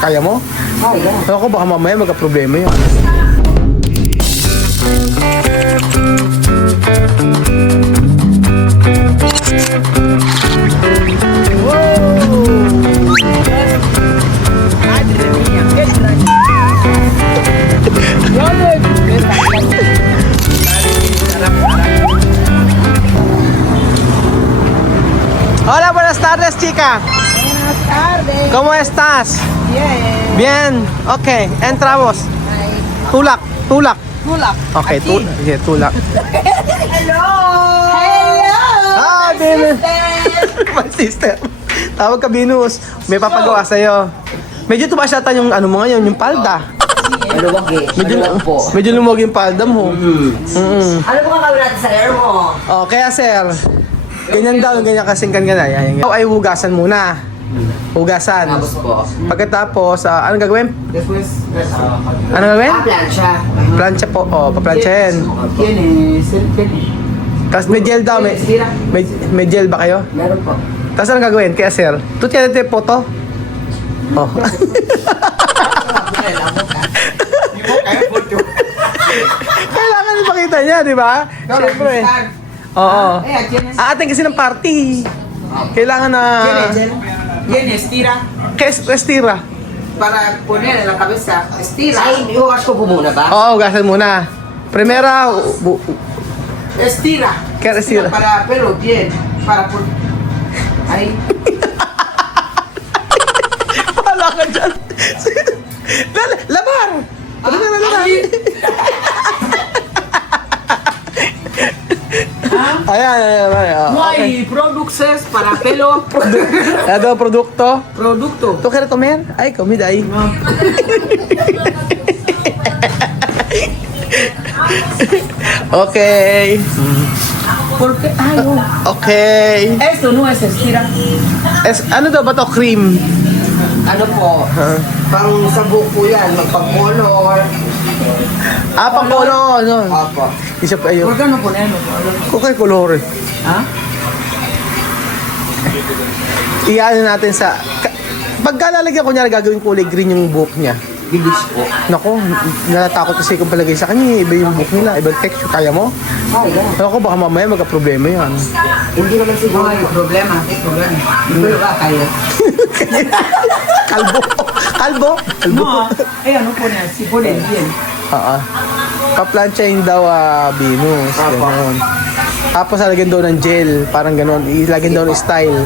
Kaya mo? Kaya. Ako baka mamaya magka-problema yun. Hola, buenas tardes, chica. Buenas tardes. ¿Cómo estás? Bien. Bien, ok, entramos. Ay. Tulak, tulak. Tulak. Okay, Aquí. tulak. Hello. Hello. Ah, my baby. sister. My sister. Tawag ka, Venus. May papagawa sa'yo. Medyo tumaas yata yung ano mo ngayon, yung palda. Maluwag eh. Maluwag po. Medyo lumog yung palda mo. Ano po kakawin natin sa hair mo? Oh, kaya sir, ganyan daw, ganyan kasingkan ka na. Yan. Ikaw ay hugasan muna. Hugasan. Tapos po. Pagkatapos, anong gagawin? Ano gagawin? Plancha. Plancha po. Oh, paplanchahin. Tapos may gel daw. May gel ba kayo? Meron po. Tapos anong gagawin? Kaya sir, tuti natin yung photo. Oh. Kailangan ipakita niya, di ba? Siyempre. Oo. Aatin kasi ng party. Kailangan na... Estira. Estira. Para poner en la cabeza. Estira. Ay, iwash ko po muna ba? Oo, hugasan muna. Primera, Estira. ¿Qué estira? Para pelo bien. Para poner. Ahí. wala ka dyan. Labar! Ano na labar? Ayan. No hay productos para pelo. Ano daw produkto? Producto. Ito kaya comer? Ay, comida ay. Okay. Porque, ay, no. Okay. Esto no es estira. Ano daw ba to? Cream? Ano po? Pang sa buhok po yan. Magpag-color. Pang polo. Ano? Opo. Isa pa ayun. ¿Por qué no ponerlo? Kukay color eh. ¿Ah? Iyan natin sa... Pagka lalagyan ko niya, gagawin kulay green yung buhok niya. Bilis po. Nako, natatakot kasi kung palagay sa kanya, iba yung buhok nila, ibang texture. Kaya mo? Kaya. Ako, baka mamaya magka-problema yan. Hindi naman No siguro. hay problema. ¿Qué problema? Pero va a caer. Kalbo. Kalbo. Kalbo. No, ella no pone así, pone bien. Oo. Pa-planchain daw, Venus. Apo. Ganon. Tapos lalagyan daw ng gel, parang ganon. Ilagyan daw ng style.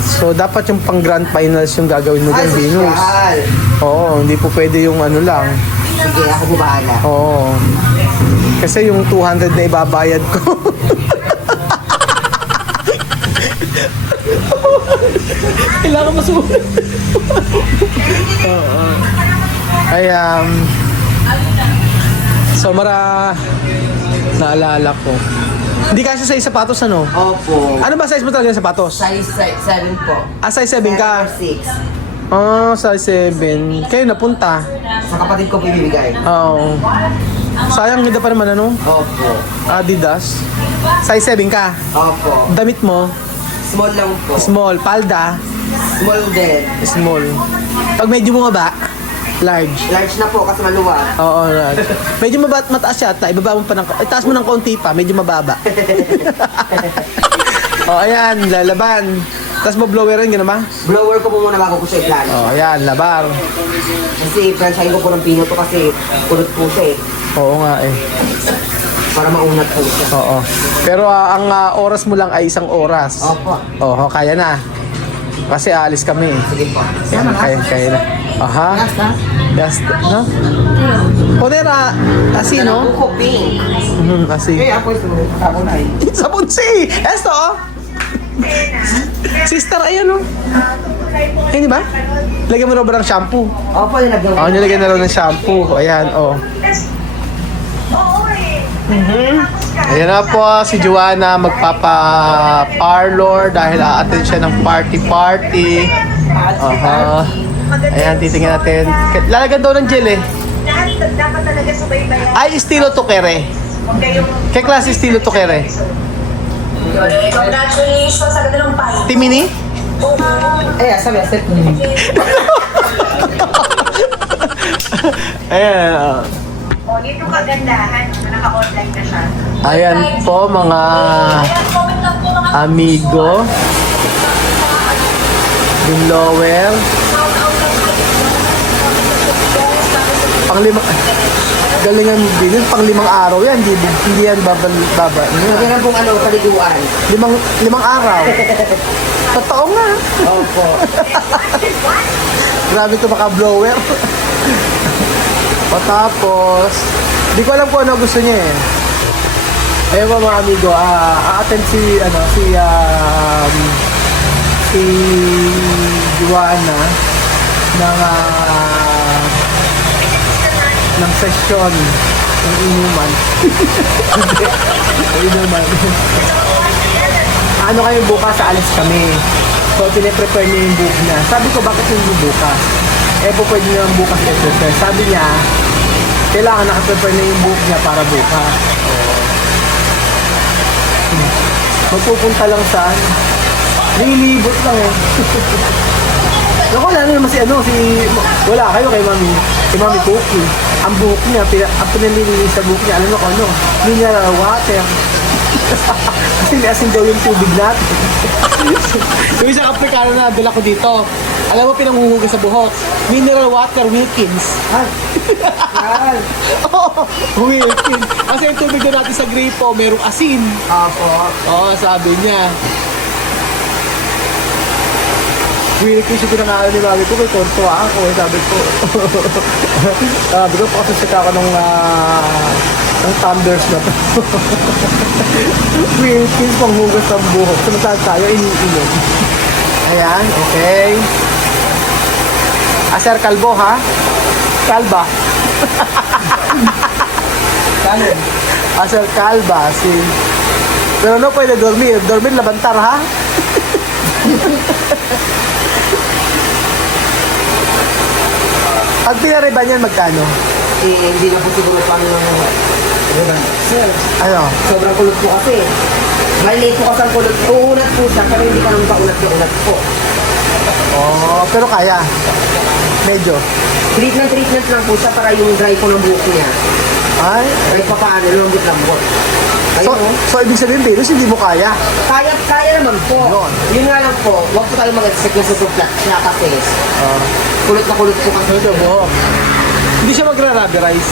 So, dapat yung pang grand finals yung gagawin mo Ay, dyan, Venus. sosyal. Oo, hindi po pwede yung ano lang. Sige, ako po bahala. Oo. Kasi yung 200 na ibabayad ko. Kailangan masulit. Oo. Ay, so, naalala ko. Hindi kasi sa sapatos, ano? Opo. Ano ba size mo talaga ng sapatos? Size 7 po. Size 7 ka? 6. Size 7. Kayo napunta? Sa kapatid ko po ibibigay. Oo. Sayang, hindi pa naman ano? Opo. Adidas. Size 7 ka? Opo. Damit mo? Small lang po. Small. Palda? Small din. Small. Pag medyo bumaba, large. Large na po kasi maluwag. Oo, large. Medyo mataas yata. Ibaba mo pa ng... Itaas mo ng konti pa. Medyo mababa. Ayan. Lalaban. Tapos mo-blowerin, gano'n ba? Blower ko po muna bago ko siya i-plan. Ayan. Labar. Kasi plansyahin ko po ng pino to kasi kulot po siya eh. Oo nga eh. Para maunat po siya. Oo. Pero ang oras mo lang ay 1 oras. Opo. Oo, kaya na. Kasi aalis kami. Sige po. Yan, kaya na. Aha. Yes, no? Ponera, asi, no? Buko pink. Asi. Ella pues acabó ahí. Sabon si! Esto, oh! Sister, ayan, no? Ay, di ba? Lagyan mo na ba ng shampoo? Opo, nilagyan ko. Nilagyan na lang ng shampoo. Ayan, oh. Ayan na po si Joanna magpapa-parlor dahil a-attend siya ng party. Aha. Ayan, titingnan natin. Lalagyan daw ng gel eh. Dapat talaga subaybayan. Ay, estilo tokere. Kaya klase estilo tokere? Congratulations sa ganda ng pie. Timini? Sabi, accept mo. Ayan. O, dito kagandahan, naka-online na siya. Ayan po mga amigo. Yung lower. Panglima. Galingan din yun. Panglimang araw yan. Hindi yan baba. Maganda pong paliguan. Limang araw. Totoo nga. Opo. Grabe ito maka-blower. Tapos, di ko alam kung ano gusto niya eh. Ayun po mga amigo, a-attend si Joanna ng session ng inuman. Inuman. Ano kayo bukas, alis kami. So, pinaprepare niya yung book niya. Sabi ko, bakit yung bukas? Po pwede niya bukas i-prepare. Sabi niya, kailangan nakaprepare na yung book niya para bukas. Magpupunta lang saan? Nilibot lang eh. Naku, wala naman wala kayo kay Mami. Si Mami Cookie. Ang buhok niya, ang pinalilinis sa buhok niya, alam mo kung ano? Mineral water. Kasi asin daw yung tubig natin. Yung isang Afrikano na dala ko dito. Alam mo, pinanghuhugas sa buhok. Mineral water, Wilkins. Oo, Wilkins. Kasi yung tubig na natin sa gripo, merong asin. Opo. Oo, sabi niya. Wilkins yung pinangalan ni Mami ko, may kontuwa ako. Sabi ko. Sabi ko, pakasasaka ako ng tumblers na to. Wilkins, panghugas ng buhok. Sumasaan tayo, iniinom. Ayan, okay. Sir Kalbo, ha? Kalba. Kanin. Sir Kalba, Pero no pwede dormir. Dormir, labantar, ha? Pag pinariba niyan, magkano? Hindi na po siguro paano Sir, Ano? sobrang kulot po kasi. Maliit po kasi ang kulot. Uunat po siya, pero hindi ka naman paunat po. Oh, pero kaya. Medyo. Treatment lang po siya para yung dry po ng buhok niya. Ay. Kahit pa paano, lambot. So ibig sabihin, Venus, hindi mo kaya. Kaya naman po. Yun. Yun nga lang po, huwag po tayo mag-expect na susuplat siya kasi kulot na kulot po kasi. Ito, buhok. Hindi siya magra-rubberize.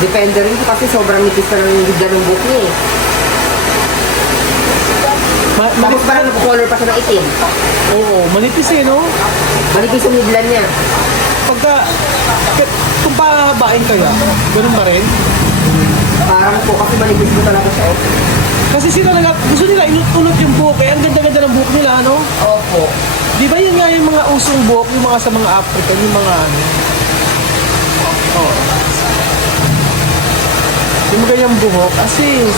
Depende rin po kasi sobrang nipis na ng bigla ng buhok niya eh. Tapos parang color pa siya ng itim. Oo, manipis eh, no? Manipis yung midlan niya. Kung pahabain kaya, ganun ba rin? Parang po kasi manipis po talaga siya. Kasi gusto nila inut-unot yung buhok eh. Ang ganda-ganda ng buhok nila, no? Opo. Di ba yun nga yung mga usong buhok, yung mga sa mga African, yung mga ano? Oo. Yung mga ganyang buhok, kasi...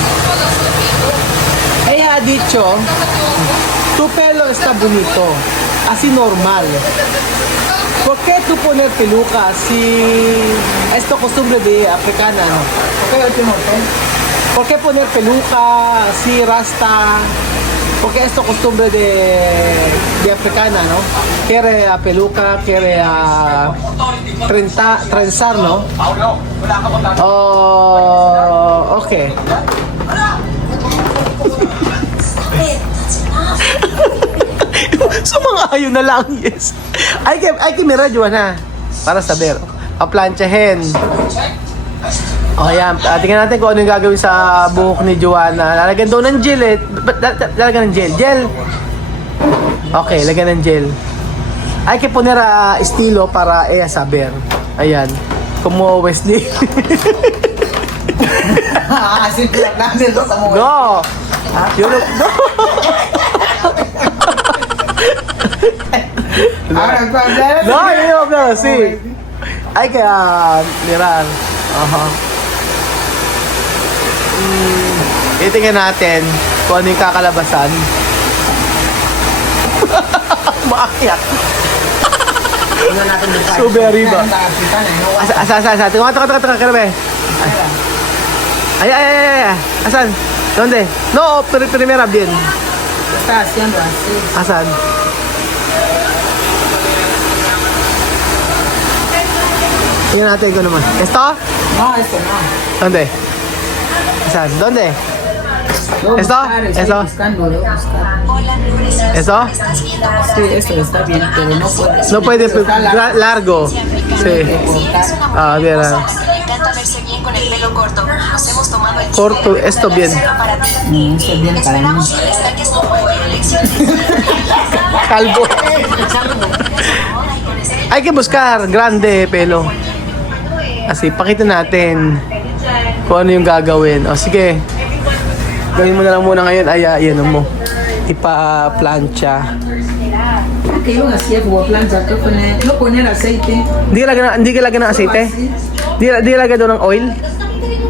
ha dicho, tu pelo está bonito, así normal. ¿Por qué tú poner peluca si esto costumbre de africana, no? ¿Por qué poner peluca si rasta? Porque esto costumbre de africana, ¿no? Quiere peluca, quiere trenzar, ¿no? Oh, okay. Sumangayon na lang, yes. Ay que me radyo na. Para saber. Paplanchahin. O yan, tingnan natin kung ano yung gagawin sa buhok ni Joanna. Lalagyan daw ng gel eh. Lalagyan ng gel. Gel. Okay, lagyan ng gel. Hay que poner estilo para saber. Ayan. Como Wesley. Kasi natin ito sa mga. No. Yun no. No, yun no, si. Ay kaya miran. Aha. Itingnan natin kung ano yung kakalabasan. Maakyat. Tingnan natin dito. So very ba? Asa. Teka, karabe. Ay. Asan? Donde? No, primera bien. Está haciendo así. Asan? Tingnan natin ko naman. Esto? No, esto no. ¿Dónde? Asan? ¿Dónde? Debo ¿Esto? buscar, estoy ¿Esto? buscando, debo buscar. ¿Esto? Sí, esto está bien, pero no puede. No puede, Pero está largo. largo. Sí. Ah, bien. Le encanta verse bien con el pelo corto. Nos hemos tomado el Corto, esto bien. para ti. Esto es bien para mí. Esperamos que destaques como buena elección. Calvo. Hay que buscar grande pelo. Así, pakita natin kung ano yung gagawin. O sige, gawin mo na lang muna ngayon. Ay, yan mo. Ipa-plancha. Que iban así a jugar plancha, que poner, no poner aceite. Hindi ka lagyan ng aceite? Di ka lagyan doon ng oil?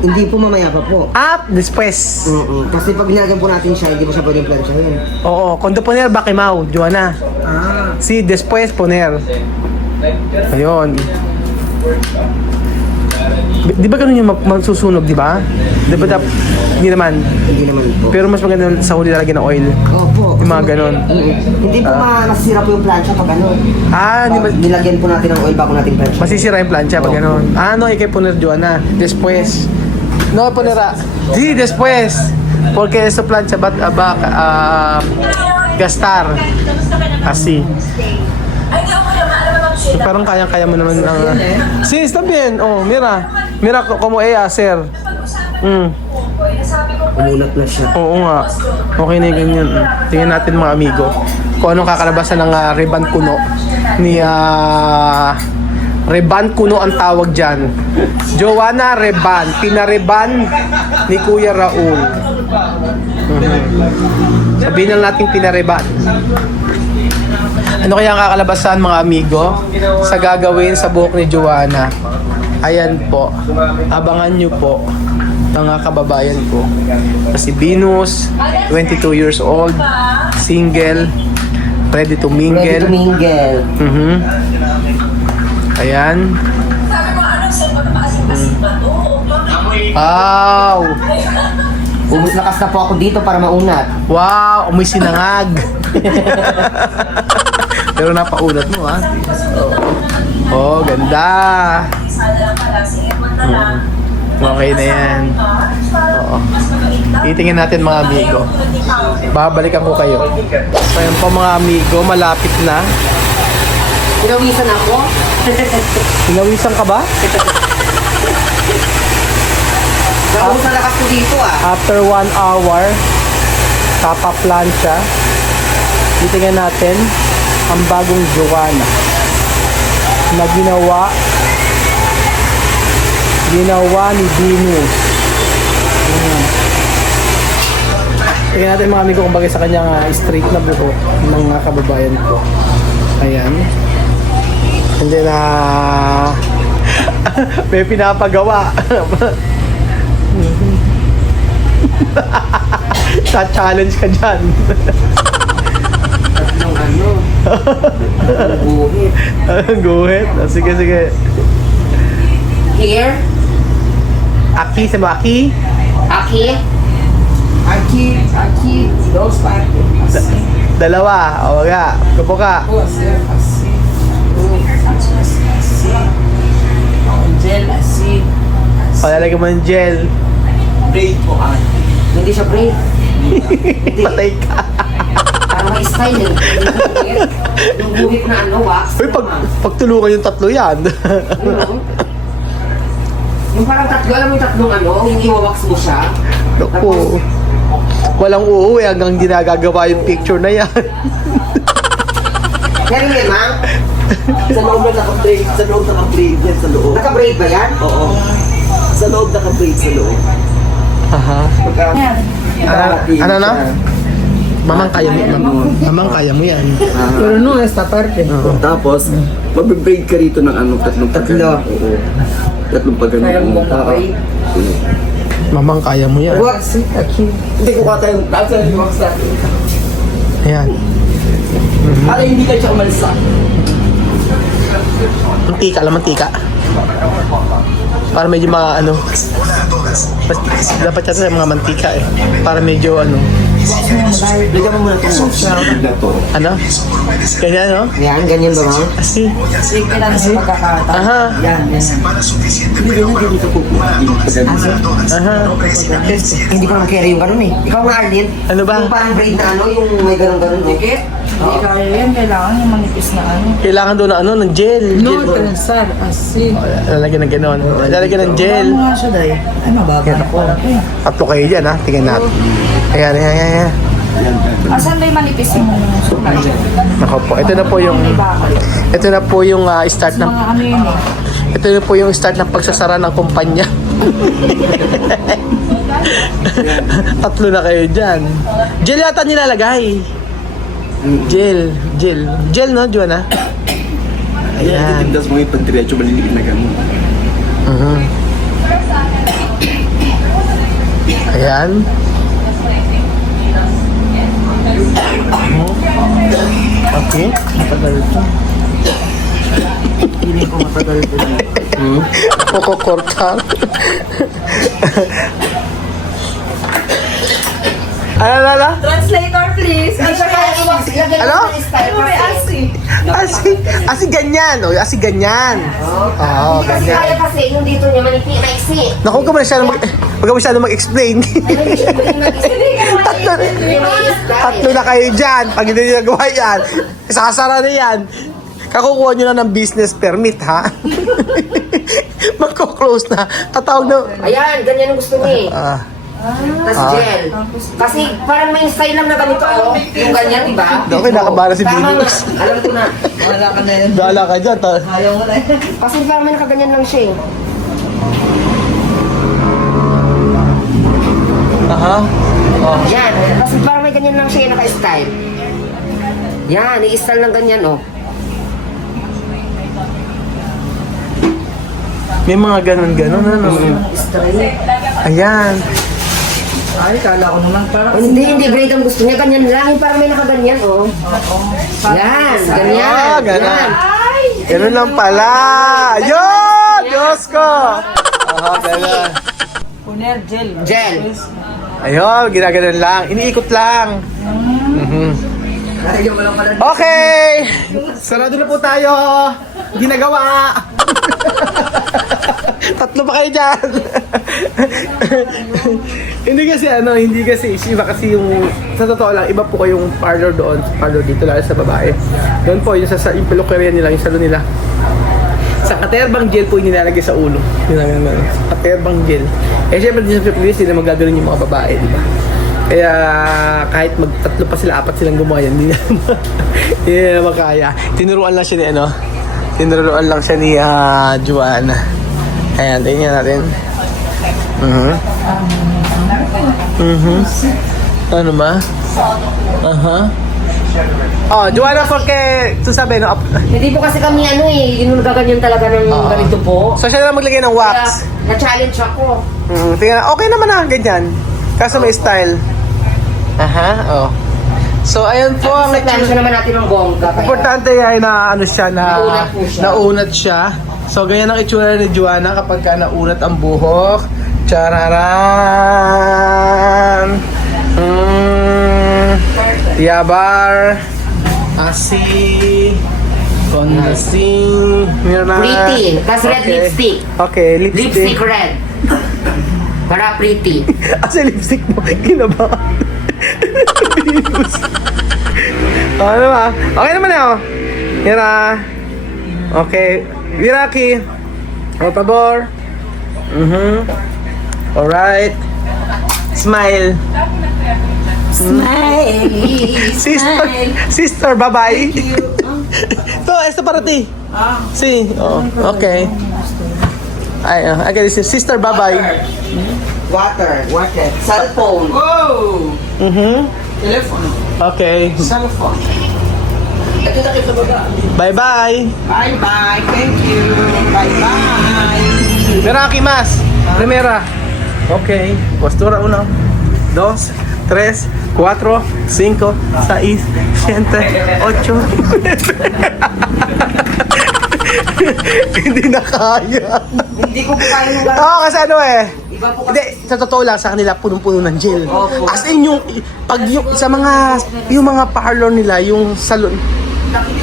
Hindi po mamaya pa po. Ah, después. Kasi pag nilagyan po natin siya, hindi po siya pwedeng plansyahin. Oo, cuando poner va quemado, Joanna. Ah. Sí, después poner. Ayun. Di ba ganun yung magsusunog, di ba? Di ba hindi naman. Hindi naman po. Pero mas maganda sa huli lalagyan ng oil. Opo. Yung mga ganun. Hindi po masira po yung plansya pag ano. Ah, di ba? Nilagyan po natin ng oil bago natin plansya. Masisira yung plancha pag ganun. Ah, no, hay que poner, Joanna. Después. No, ponera. Sí, después. Porque eso plancha va gastar. Así. So, parang kaya-kaya mo naman. Sí, está bien. Oh, mira. Mira como ella hacer. Umulat na siya. Oo nga. Okay na yung ganyan. Tingnan natin mga amigo. Kung anong kakalabasan ng Reban Kuno. Ni Reban Kuno ang tawag dyan. Joanna Reban. Pinareban ni Kuya Raul. Sabihin lang natin pinareban. Ano kaya ang kakalabasan mga amigo sa gagawin sa buhok ni Joanna? Ayan po. Abangan nyo po mga kababayan ko. Si Venus, 22 years old, single, ready to mingle. Ready to mingle. Ayan. Wow! Ubus lakas na po ako dito para maunat. Wow! Umoy sinangag. Pero napaunat mo, ha? Oh, ganda. Okay na yan. Oo. Titingnan natin mga amigo. Babalikan ko kayo. So, yun po mga amigo, malapit na. Pinawisan ako. Pinawisan ka ba? Ubus na lakas ko dito After 1 hour, tapa-plancha. Titingnan natin ang bagong Joanna na ginawa ni Venus. Tingnan natin mga amigo kung bagay sa kanyang straight na buhok ng mga kababayan ko. Ayan. And then, may pinapagawa. Sa-challenge ka dyan. Guhit. Guhit. Sige, sige. Here. Aki, sa mo Aki. Aquí. Aquí, dos partes. Así. Dalawa. O, wag. Kapo ka. Puedo hacer así. Así. Con gel así. Palalagyan mo ng gel. Braid po Hindi siya braid. Patay ka. Parang may style eh. Yung guhit na ano, wax. Uy, pagtulungan yung tatlo yan. Yung parang tatlo, alam mo yung tatlong ano, yung iwawax mo siya. Naku. Walang uuwi hanggang ginagagawa yung picture na yan. Meron yan, ma'am? Sa loob na naka-braid. Sa loob naka-braid yan sa loob. Naka-braid ba yan? Oo. Sa loob naka-braid sa loob. Aha. Ano na? Mamang kaya mo, mamang kaya mo yan. Pero no esta parte. Tapos, mag-braid ka rito ng ano, tatlong pagano. Oo. Tatlong pagano. Kaya mo braid. Mamang kaya mo yan. Así, aquí. Hindi ko kata yung nasa yung wax natin. Ayan. Para hindi ka siya umalis sa Mantika lang, mantika. Para medyo mga ano. Dapat yata sa mga mantika eh. Para medyo ano. Bigyan mo muna itong Ano? Ganyan, no? Yan, ganyan ba mga? Asi. Sige lang sa pagkakataon. Aha. Yan, yan. Aha. Hindi ko naman carry yung ganun eh. Ikaw nga, Arlene. Ano ba? Yung parang braid na ano, yung may ganun-ganun. Okay? Hindi kaya yan, kailangan yung manipis na ano. Kailangan doon ng ano, ng gel. No, Gel. transar, asin. Lalagyan ng gano'n. Lalagyan ng gel. Ano nga siya, Day? Ay, mababa na po. Tatlo kayo dyan, ha? Tingnan natin. Ayan, ayan, ayan, ayan. Asan ba yung manipis yung sulat? Nako po. Ito na po yung... May bakal. Ito na po yung start ng... Mga ano yun eh. Ito na po yung start ng pagsasara ng kumpanya. Tatlo na kayo dyan. Gel yata nilalagay. Gel. Gel. Gel, no, Juana? Ayan. Tindas mo yung pagdiretso, maliliit na gamot. Ayan. Okay. Matagal ito. Feeling ko matagal ito. Kukukortar. Ano? Translator, please. Ano? Asi ganyan. O, asi ganyan. Oo, Kasi ganyan. kaya kasi yung dito niya manipi, maiksi. Naku, huwag ka masyado mag-explain. Tatlo na kayo dyan. Pag hindi nyo nagawa yan, sasara na yan. Kakukuha nyo na ng business permit, ha? Magko-close na. Tatawag na... Ayan, ganyan ang gusto niya eh. Tapos gel. Kasi parang may style lang na ganito, oh. Yung ganyan, di ba? Okay, nakabara si Tama nga. Venus. Alam ko na. Wala ka na yun. Dala ka dyan. Ayaw mo na yun. Kasi parang may nakaganyan lang siya eh. Aha. Oh. Yan. Kasi parang may ganyan lang siya eh, naka-style. Yan, i-style lang ganyan, oh. May mga ganun-ganun, ano? Ayan. Ay, kala ko naman parang... Hindi braid ang gusto niya. Ganyan lang. Yung parang may nakaganyan, oh. Yan, ganyan. Ah, ganun. Yan. Ganun lang pala. Yun! Diyos ko! Aha, ganun. Puner, gel. Gel. Ayun, ginaganon lang. Iniikot lang. Ayaw mo lang pala. Okay! Sarado na po tayo. Ginagawa. Tatlo pa kayo dyan. hindi kasi iba kasi yung sa totoo lang, iba po kayong parlor doon, parlor dito lalo sa babae. Doon po yung sa yung peluqueria nila, yung salon nila. Sa katerbang gel po yung nilalagay sa ulo. Katerbang gel. Eh syempre din sa Pilipinas, hindi na magagano'n yung mga babae, di ba? Kaya kahit magtatlo pa sila, apat silang gumawa yan, hindi na makaya. Tinuruan lang siya ni Tinuruan lang siya ni Joanna. Ayan, tingnan natin. Ano ba? Aha. Oh, Joanna, porque tu sabi, no? Hindi po kasi kami ano eh, yung gaganyan talaga ng ganito po. So siya na lang maglagay ng Kaya wax. na-challenge ako. Tingnan, okay naman na, ganyan. Kaso may style. Aha, oh. So, ayun po ang Sa plansya naman natin ng bongga. Kaya, importante ay na ano siya na Naunat po siya. naunat siya. So ganyan ang itsura ni Joanna kapag ka naunat ang buhok. Chararan. Yabar. Asi. Kondasing. pretty. Tapos red lipstick. Okay, lipstick. Lipstick red. Para pretty. Asa lipstick mo? Ginaba. Ano ba? Okay naman na oh. Mira. Okay. Viraki. Por favor. Alright. Smile. Smile. Sister, bye-bye. Ito para ti. Si. Oh, okay. Ay, okay, sister, bye-bye. Water. Cellphone. Oh! Telephone. Okay. Cellphone. Ito na kita baba. Bye-bye. Bye-bye. Thank you. Bye-bye. Meraki mas. Primera. Okay. Postura 1, 2, 3, 4, 5, 6, 7, 8. Hindi na kaya. Hindi ko po kaya yung Oo, kasi ano eh. Iba po Hindi, kasi. sa totoo lang, sa kanila, punong-puno ng gel. Opo. As in, sa mga, yung mga parlor nila, yung salon,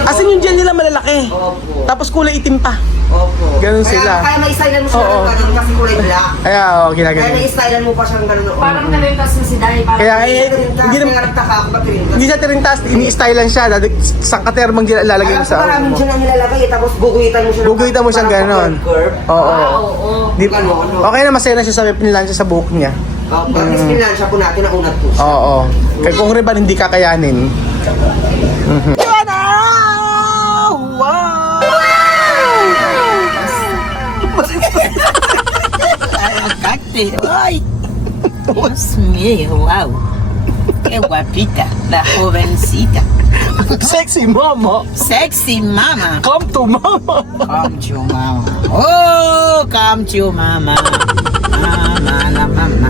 as in, yung gel nila malalaki. Opo. Tapos kulay itim pa. Opo. Ganun Kaya- sila. Kaya may stylean mo siya Oo. ng ganun kasi kulay black. Kaya, Kaya ginagawa. na-stylean mo pa siyang ganun. Parang nalintas na si Dai. Kaya, hindi naman, nagtaka ako ba tirintas? hindi siya tirintas, ini-stylean siya, sangkatermang gel lalagay mo Alam ko sa maraming mo. dyan ang nilalagay tapos guguhitan mo siya. Guguhitan mo siyang parang ganon. curve. Oo. Oo. Di, Ganon. okay na, masaya na siya sa pinilan siya sa buhok niya. Opo. At least pinansya po natin ang unat po siya. Oo. Kaya kung riban hindi kakayanin. Cacte, ay, Dios mío, wow. Qué guapita, la jovencita. Sexy mama. Sexy mama. Come to mama. Come to mama. Oh, come to mama. Mama, la mama.